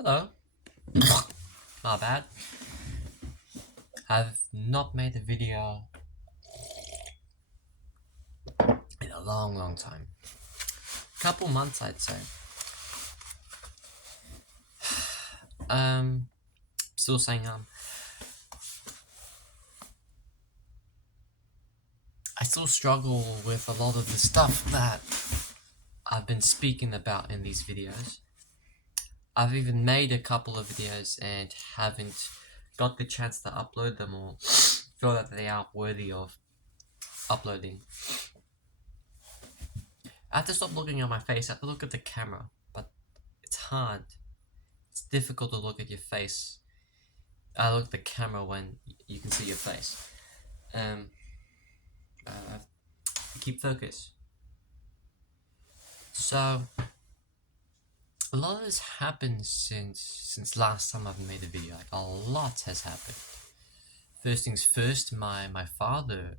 Hello. My bad. I've not made a video in a long time. Couple months, I'd say. Um, Still saying I still struggle with a lot of the stuff that I've been speaking about in these videos. I've even made a couple of videos and haven't got the chance to upload them or feel that they are worthy of uploading. I have to stop looking at my face. I have to look at the camera, but it's hard. It's difficult to look at your face. I look at the camera when you can see your face. Uh, Keep focus. So a lot has happened since last time I've made a video. Like a lot has happened. First things first, my father,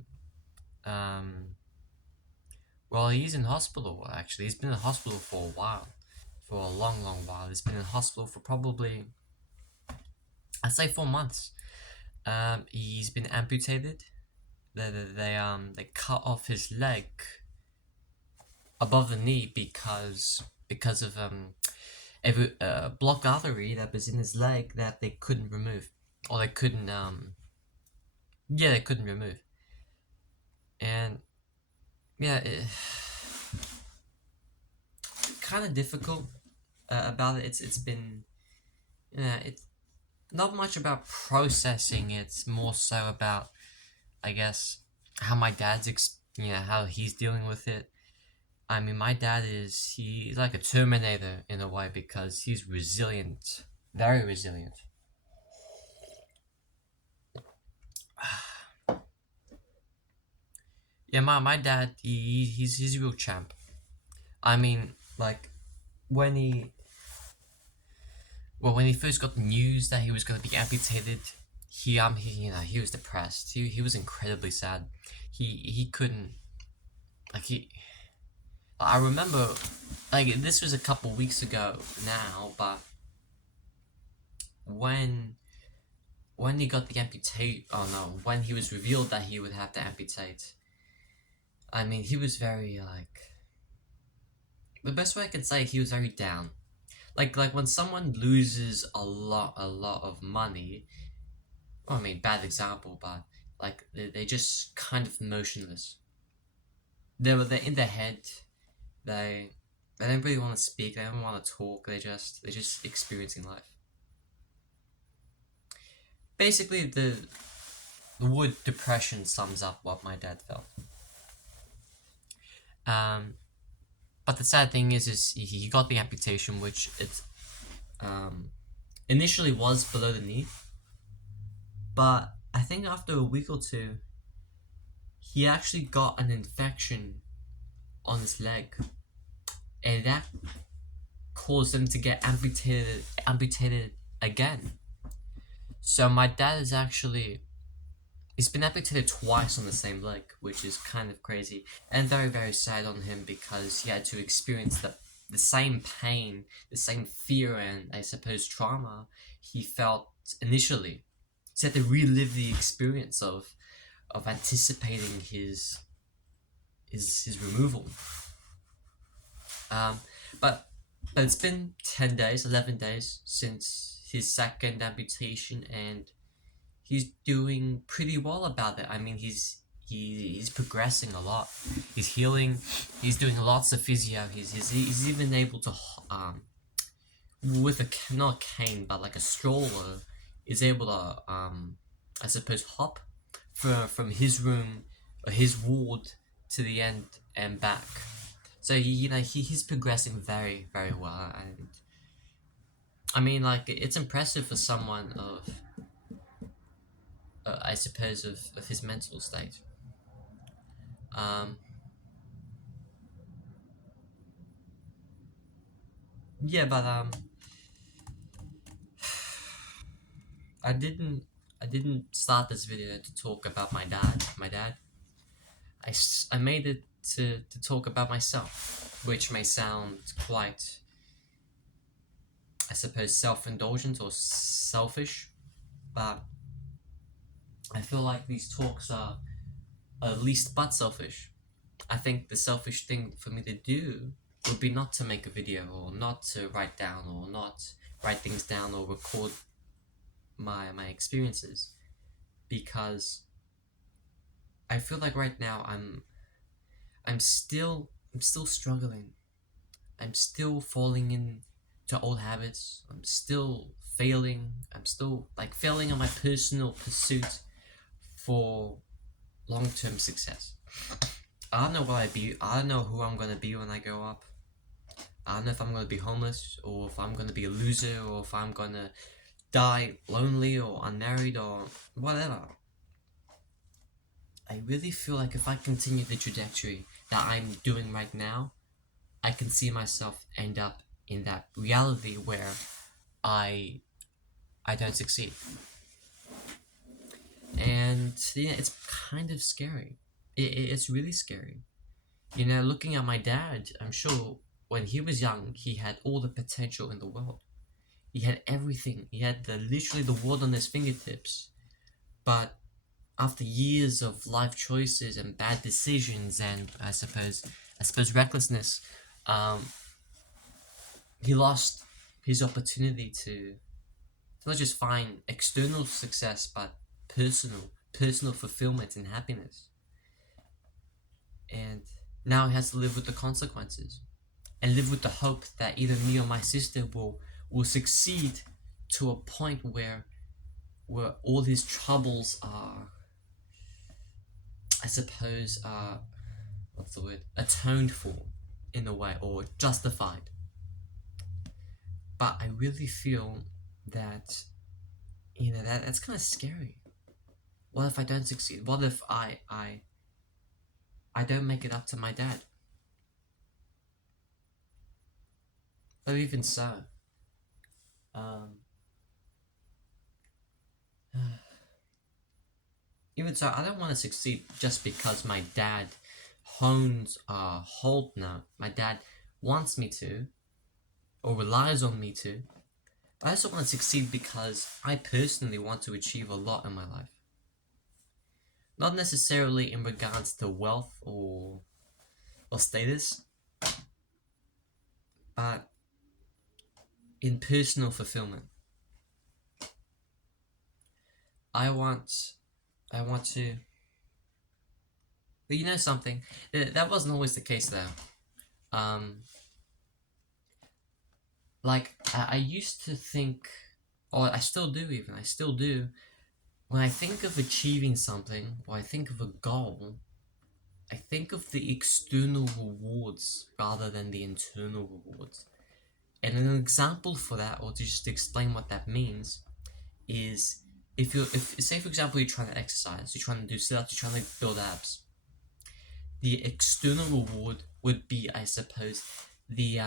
well, he's in hospital. Actually, he's been in hospital for a while, for a long while. He's been in hospital for probably, I'd say, 4 months. He's been amputated. They cut off his leg above the knee because of a blocked artery that was in his leg that they couldn't remove, or they couldn't remove. And yeah, kind of difficult about it. It's been, it's not much about processing. It's more so about, I guess, how my how he's dealing with it. I mean, my dad he's like a Terminator in a way because he's resilient, very resilient. Yeah, my dad, he's a real champ. I mean, like, when he, when he first got the news that he was gonna be amputated, he was depressed. He was incredibly sad. He couldn't, like, I remember, like, this was a couple weeks ago now, but when he got the amputate, oh no, when he was revealed that he would have to amputate, I mean, he was very, like, the best way I can say, he was very down. Like when someone loses a lot of money, well, I mean, bad example, but like they just kind of motionless. They're in their head. They don't really want to speak. They don't want to talk. They're just experiencing life. Basically, the word depression sums up what my dad felt. But the sad thing is he got the amputation, which it initially was below the knee, but I think after a week or two, he actually got an infection on his leg, and that caused him to get amputated again. So my dad is actually, he's been amputated twice on the same leg, which is kind of crazy and very sad on him because he had to experience the same pain, the same fear, and I suppose trauma he felt initially. So he had to relive the experience of anticipating his removal. Um, but it's been 10 days, 11 days since his second amputation, and he's doing pretty well about it. I mean, he's progressing a lot. He's healing. He's doing lots of physio. He's even able to with a not a cane but like a stroller, is able to I suppose hop from his room or his ward to the end and back. So he's progressing very well, and I mean, like, it's impressive for someone of I suppose of his mental state. Um, yeah, but I didn't start this video to talk about my dad. I made it to talk about myself, which may sound quite I suppose, self-indulgent or selfish, but I feel like these talks are at least but selfish. I think the selfish thing for me to do would be not to make a video, or not to write down, or not write things down, or record my experiences, because I feel like right now I'm still struggling. I'm still falling into old habits. I'm still failing. I'm still like failing on my personal pursuit for long-term success. I don't know what I be. I don't know who I'm gonna be when I grow up. I don't know if I'm gonna be homeless, or if I'm gonna be a loser, or if I'm gonna die lonely or unmarried or whatever. I really feel like if I continue the trajectory that I'm doing right now, I can see myself end up in that reality where I don't succeed. And yeah, it's kind of scary. It's really scary. You know, looking at my dad, I'm sure when he was young, he had all the potential in the world. He had everything. He had literally the world on his fingertips. But after years of life choices and bad decisions, and I suppose recklessness, he lost his opportunity to not just find external success, but personal fulfillment and happiness. And now he has to live with the consequences, and live with the hope that either me or my sister will succeed to a point where all his troubles are, I suppose, what's the word, atoned for in a way, or justified. But I really feel that, you know, that's kind of scary. What if I don't succeed? What if I don't make it up to my dad? But even so, even so, I don't want to succeed just because my dad my dad wants me to, or relies on me to. I also want to succeed because I personally want to achieve a lot in my life. Not necessarily in regards to wealth or status, but in personal fulfillment. I want to. But you know something? That wasn't always the case though. Like, I used to think, or I still do even, I still do, when I think of achieving something, or I think of a goal, I think of the external rewards rather than the internal rewards. And an example for that, or to just explain what that means, is if say for example you're trying to exercise, you're trying to do sit-ups, you're trying to build abs, the external reward would be, I suppose, the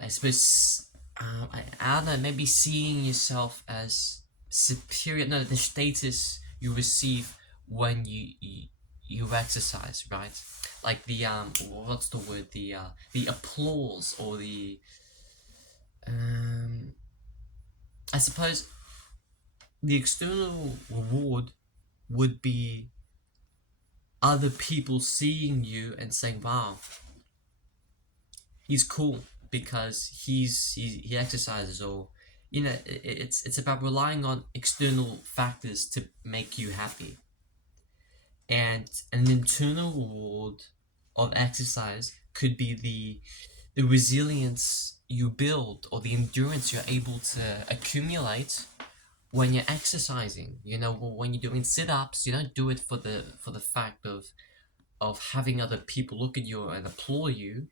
I suppose, I don't know, maybe seeing yourself as superior, no, the status you receive when you exercise, right? Like the what's the word, the applause, or the I suppose the external reward would be other people seeing you and saying, wow, he's cool because he exercises, or you know, it's about relying on external factors to make you happy. And an internal reward of exercise could be the resilience you build, or the endurance you're able to accumulate when you're exercising. You know, when you're doing sit-ups, you don't do it for the fact of having other people look at you and applaud you,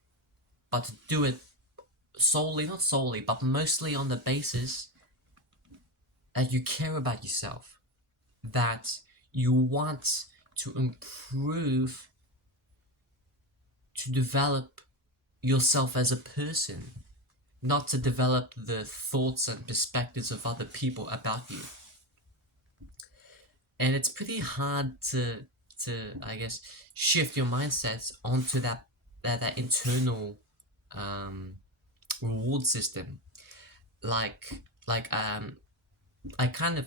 but to do it not solely, but mostly on the basis that you care about yourself, that you want to improve, to develop yourself as a person, not to develop the thoughts and perspectives of other people about you. And it's pretty hard to I guess shift your mindsets onto that internal reward system. Like I kind of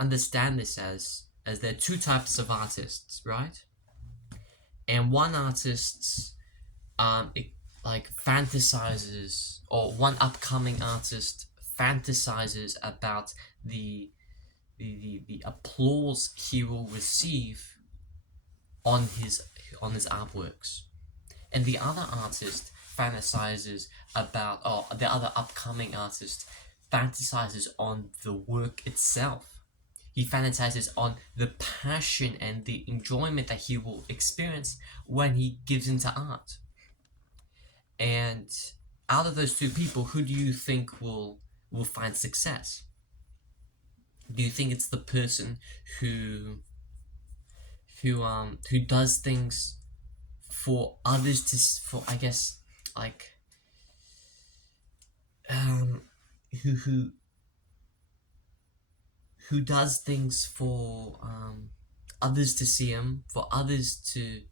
understand this as there are two types of artists, right? And one artist like fantasizes, or one upcoming artist fantasizes about the applause he will receive on his artworks, and the other artist fantasizes about, or the other upcoming artist fantasizes on the work itself. He fantasizes on the passion and the enjoyment that he will experience when he gives into art. And out of those two people, who do you think will find success? Do you think it's the person who does things for others to for, I guess, like who who does things for others to see him, for others to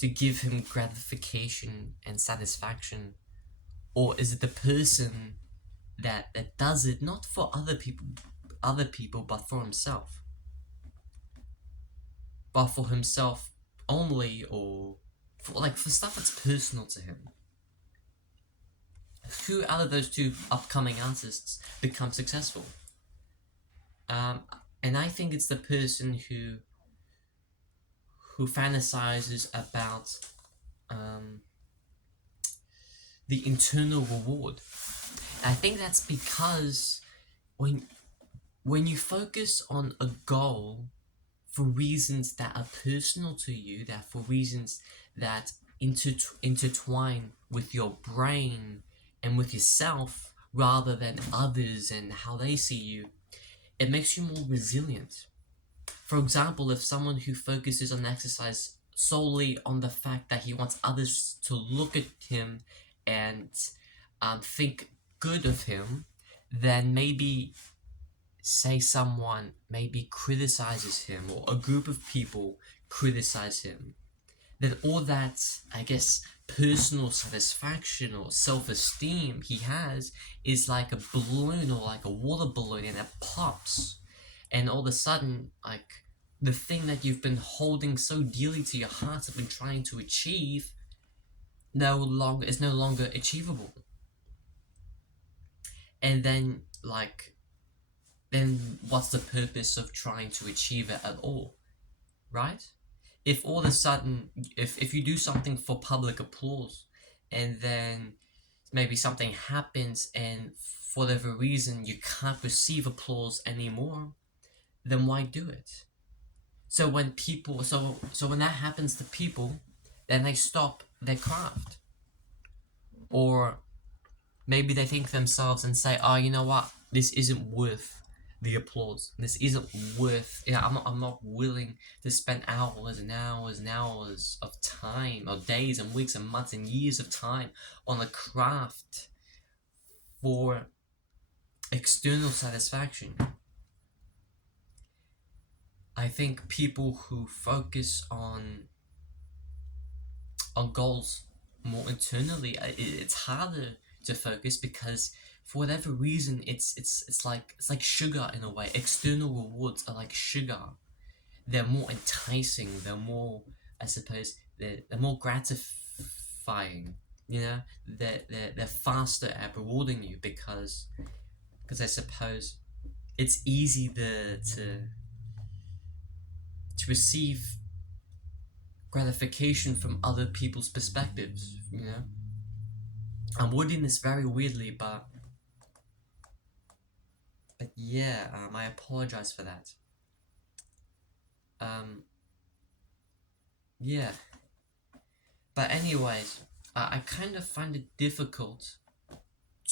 give him gratification and satisfaction? Or is it the person that does it not for other people but for himself, but for himself only, or for stuff that's personal to him? Who out of those two upcoming artists become successful? And I think it's the person who fantasizes about the internal reward. And I think that's because when you focus on a goal for reasons that are personal to you, that for reasons that intertwine with your brain and with yourself rather than others and how they see you, it makes you more resilient. For example, if someone who focuses on exercise solely on the fact that he wants others to look at him and think good of him, then maybe, say, someone maybe criticizes him, or a group of people criticize him, then all that, I guess, personal satisfaction or self-esteem he has is like a balloon, or like a water balloon, and it pops, and all of a sudden, like, the thing that you've been holding so dearly to your heart, have been trying to achieve, is no longer achievable. And then, then what's the purpose of trying to achieve it at all, right? If all of a sudden, if you do something for public applause, and then maybe something happens, and for whatever reason you can't receive applause anymore, then why do it? So when people, so when that happens to people, then they stop their craft. Or maybe they think themselves and say, oh, you know what, this isn't worth the applause. This isn't worth, I'm not willing to spend hours and hours and hours of time, or days and weeks and months and years of time on a craft for external satisfaction. I think people who focus on goals more internally, it's harder to focus, because for whatever reason, it's like sugar in a way. External rewards are like sugar. They're more enticing. They're more, I suppose, they're more gratifying. They're faster at rewarding you, because I suppose it's easy to receive gratification from other people's perspectives. I'm wording this very weirdly, but yeah, I apologize for that. Yeah. But anyways, I kind of find it difficult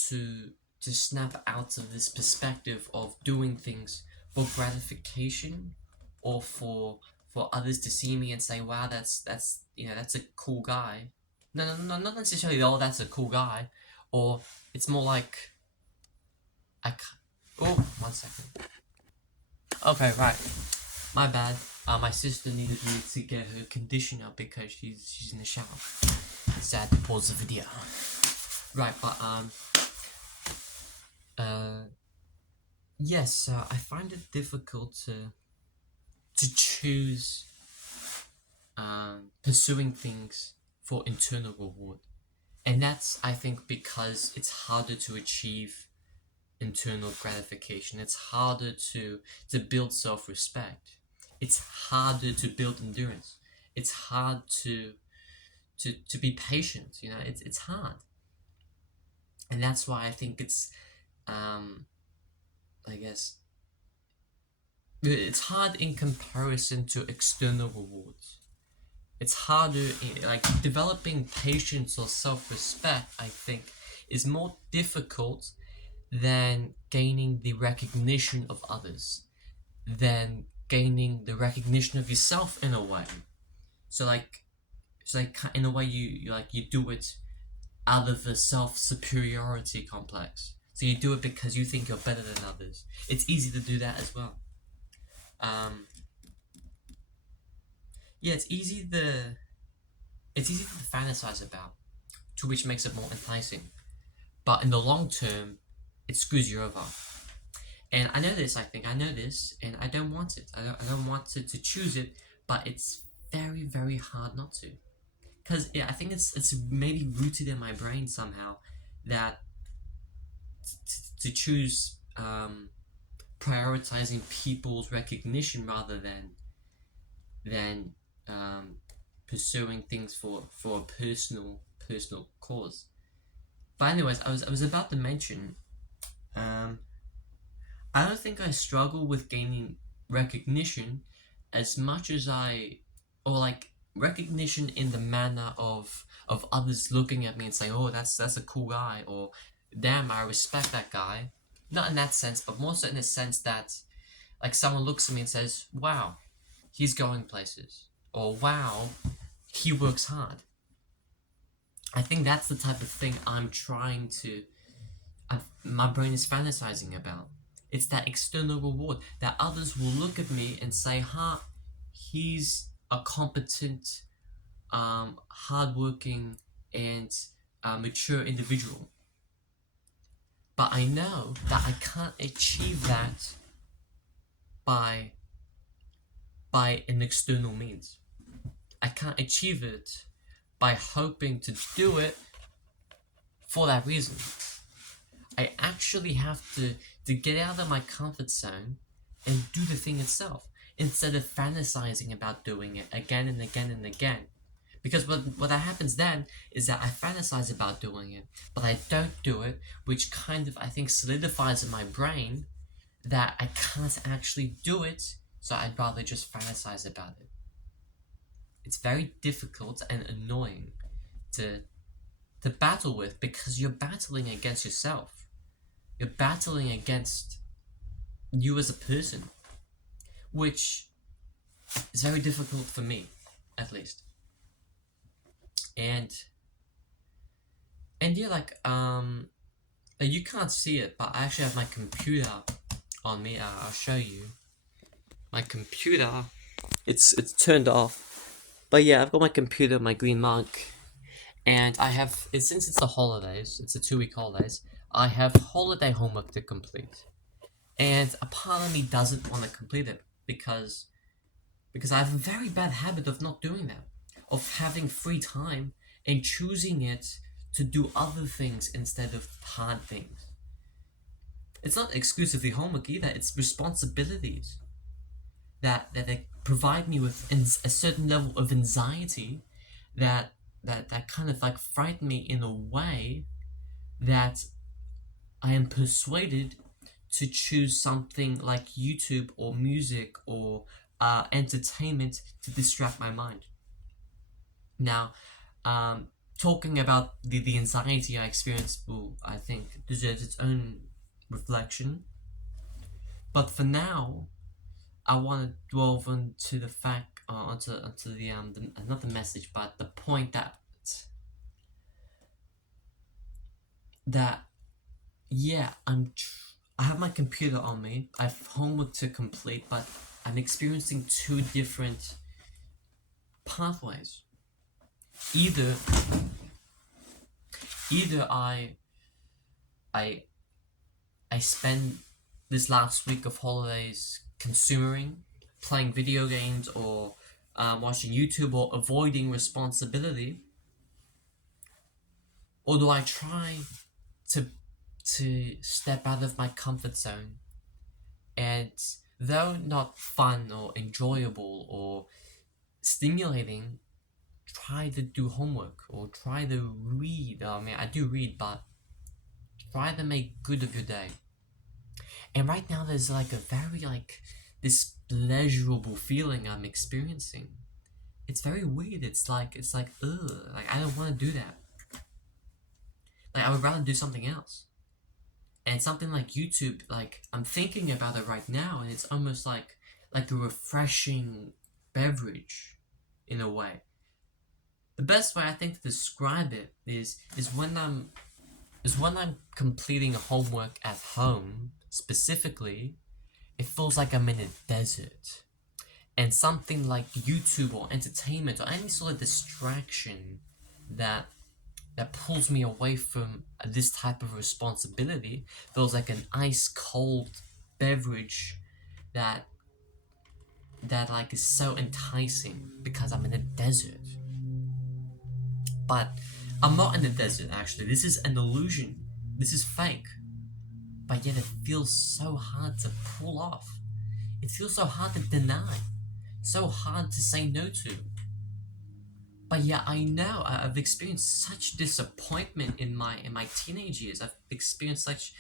to snap out of this perspective of doing things for gratification, or for others to see me and say, wow, that's a cool guy. No, not necessarily, oh, that's a cool guy. Or it's more like, oh, 1 second. Okay, right. My bad. My sister needed me to get her conditioner because she's in the shower. sad to pause the video. Right, but yes, I find it difficult to choose pursuing things for internal reward, and that's, I think, because it's harder to achieve internal gratification. It's harder to build self-respect. It's harder to build endurance. It's hard to be patient. You know, it's hard, and that's why I think it's I guess it's hard in comparison to external rewards. It's harder, like developing patience or self-respect, I think, is more difficult than gaining the recognition of others, than gaining the recognition of yourself in a way. So like in a way you do it out of a self-superiority complex. So you do it because you think you're better than others. It's easy to do that as well. Yeah, it's easy to fantasize about, to which makes it more enticing. But in the long term, it screws you over. And I know this, and I don't want it. I don't want to choose it, but it's very, very hard not to. Because I think it's maybe rooted in my brain somehow that to choose prioritizing people's recognition rather than pursuing things for a personal cause. But anyways, I was about to mention, I don't think I struggle with gaining recognition as much as recognition in the manner of others looking at me and saying, "Oh, that's a cool guy," or "Damn, I respect that guy." Not in that sense, but more so in the sense that, like, someone looks at me and says, "Wow, he's going places," or "Wow, he works hard." I think that's the type of thing my brain is fantasizing about. It's that external reward that others will look at me and say, "Huh, he's a competent, hardworking, and mature individual." But I know that I can't achieve that by an external means. I can't achieve it by hoping to do it for that reason. I actually have to get out of my comfort zone and do the thing itself, instead of fantasizing about doing it again and again and again. Because what happens then is that I fantasize about doing it, but I don't do it, which kind of, I think, solidifies in my brain that I can't actually do it, so I'd rather just fantasize about it. It's very difficult and annoying to battle with, because you're battling against yourself. You're battling against you as a person, which is very difficult for me, at least. And yeah, you can't see it, but I actually have my computer on me. I'll show you. My computer, it's turned off, but yeah, I've got my computer, my green mug, and I have, since it's the holidays, it's a 2-week holidays, I have holiday homework to complete, and a part of me doesn't want to complete it because I have a very bad habit of not doing that, of having free time and choosing it to do other things instead of hard things. It's not exclusively homework either, it's responsibilities that they provide me with a certain level of anxiety that kind of like frighten me in a way that I am persuaded to choose something like YouTube or music or entertainment to distract my mind. Now, talking about the anxiety I experienced, I think deserves its own reflection. But for now, I want to delve into the fact, onto the not the message, but the point that yeah, I have my computer on me. I have homework to complete, but I'm experiencing two different pathways. Either either I I spend this last week of holidays consuming, playing video games, or watching YouTube, or avoiding responsibility, or do I try to step out of my comfort zone and, though not fun or enjoyable or stimulating, try to do homework or try to read. I mean, I do read, but try to make good of your day. And right now, there's like a very this pleasurable feeling I'm experiencing. It's very weird. It's like ugh, like I don't want to do that. Like I would rather do something else. And something like YouTube, like I'm thinking about it right now, and it's almost like a refreshing beverage, in a way. The best way I think to describe it is when I'm completing homework at home. Specifically, it feels like I'm in a desert, and something like YouTube or entertainment or any sort of distraction that pulls me away from this type of responsibility feels like an ice cold beverage that like is so enticing because I'm in a desert. But I'm not in the desert, actually. This is an illusion. This is fake. But yet it feels so hard to pull off. It feels so hard to deny. So hard to say no to. But yeah, I know I've experienced such disappointment in my teenage years. I've experienced such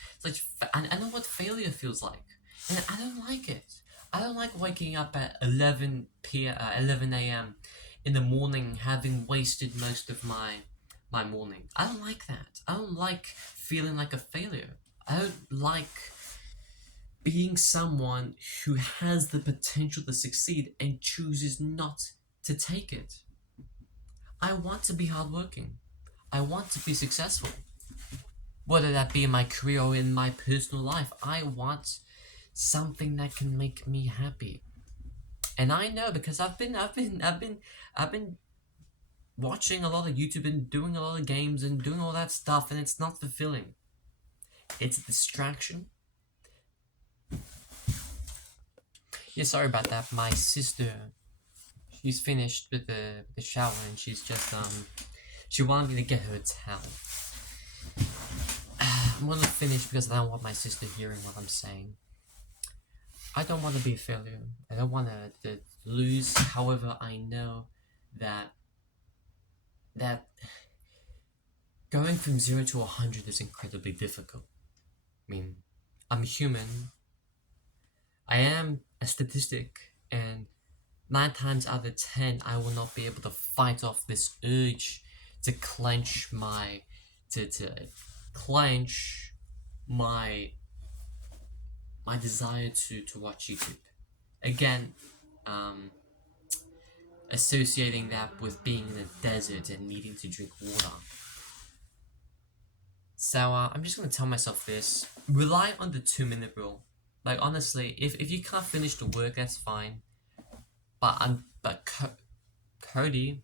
I know what failure feels like, and I don't like it. I don't like waking up at 11 a.m. in the morning, having wasted most of my morning. I don't like that. I don't like feeling like a failure. I don't like being someone who has the potential to succeed and chooses not to take it. I want to be hardworking. I want to be successful. Whether that be in my career or in my personal life, I want something that can make me happy. And I know, because I've been watching a lot of YouTube and doing a lot of games and doing all that stuff, and it's not fulfilling. It's a distraction. Yeah, sorry about that. My sister, she's finished with the shower, and she's just she wanted me to get her a towel. I'm gonna finish because I don't want my sister hearing what I'm saying. I don't want to be a failure. I don't want to lose. However, I know that going from 0 to 100 is incredibly difficult. I mean, I'm human. I am a statistic, and 9 times out of 10, I will not be able to fight off this urge to clench my desire to watch YouTube. Again, associating that with being in a desert and needing to drink water. So I'm just gonna tell myself this: rely on the 2-minute rule. Like, honestly, if you can't finish the work, that's fine. But Cody,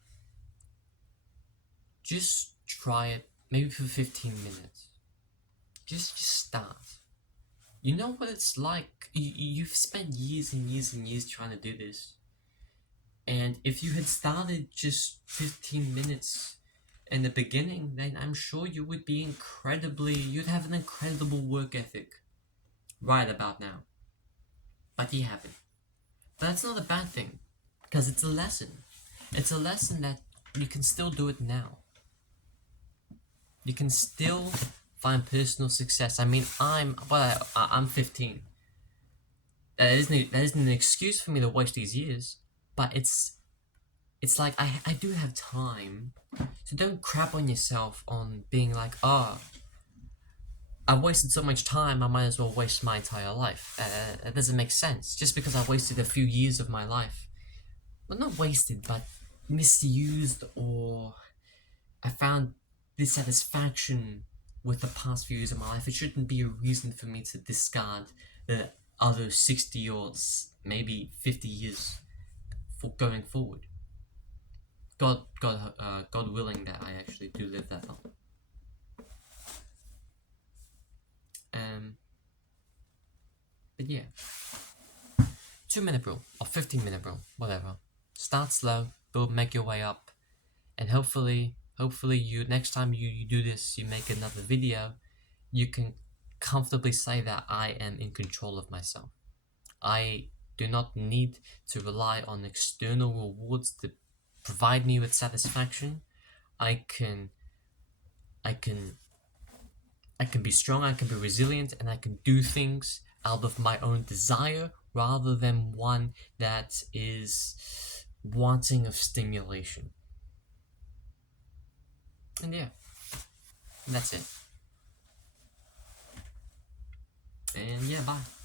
just try it, maybe for 15 minutes. Just start. You know what it's like. You've spent years and years and years trying to do this. And if you had started just 15 minutes in the beginning, then I'm sure you would be you'd have an incredible work ethic right about now. But you haven't. But that's not a bad thing, because it's a lesson. It's a lesson that you can still do it now. You can still find personal success. I mean, I'm 15. That isn't an excuse for me to waste these years, but it's like I do have time. So don't crap on yourself on being like, I wasted so much time, I might as well waste my entire life. That doesn't make sense. Just because I wasted a few years of my life. Well, not wasted, but misused, or I found dissatisfaction with the past few years of my life. It shouldn't be a reason for me to discard the other 60 or maybe 50 years for going forward. God willing that I actually do live that long. yeah. 2-minute rule or 15-minute rule, whatever. Start slow, build, make your way up, and hopefully you next time you do this, you make another video, you can comfortably say that I am in control of myself. I do not need to rely on external rewards to provide me with satisfaction. I can be strong, I can be resilient, and I can do things out of my own desire rather than one that is wanting of stimulation. And yeah, that's it. And yeah, bye.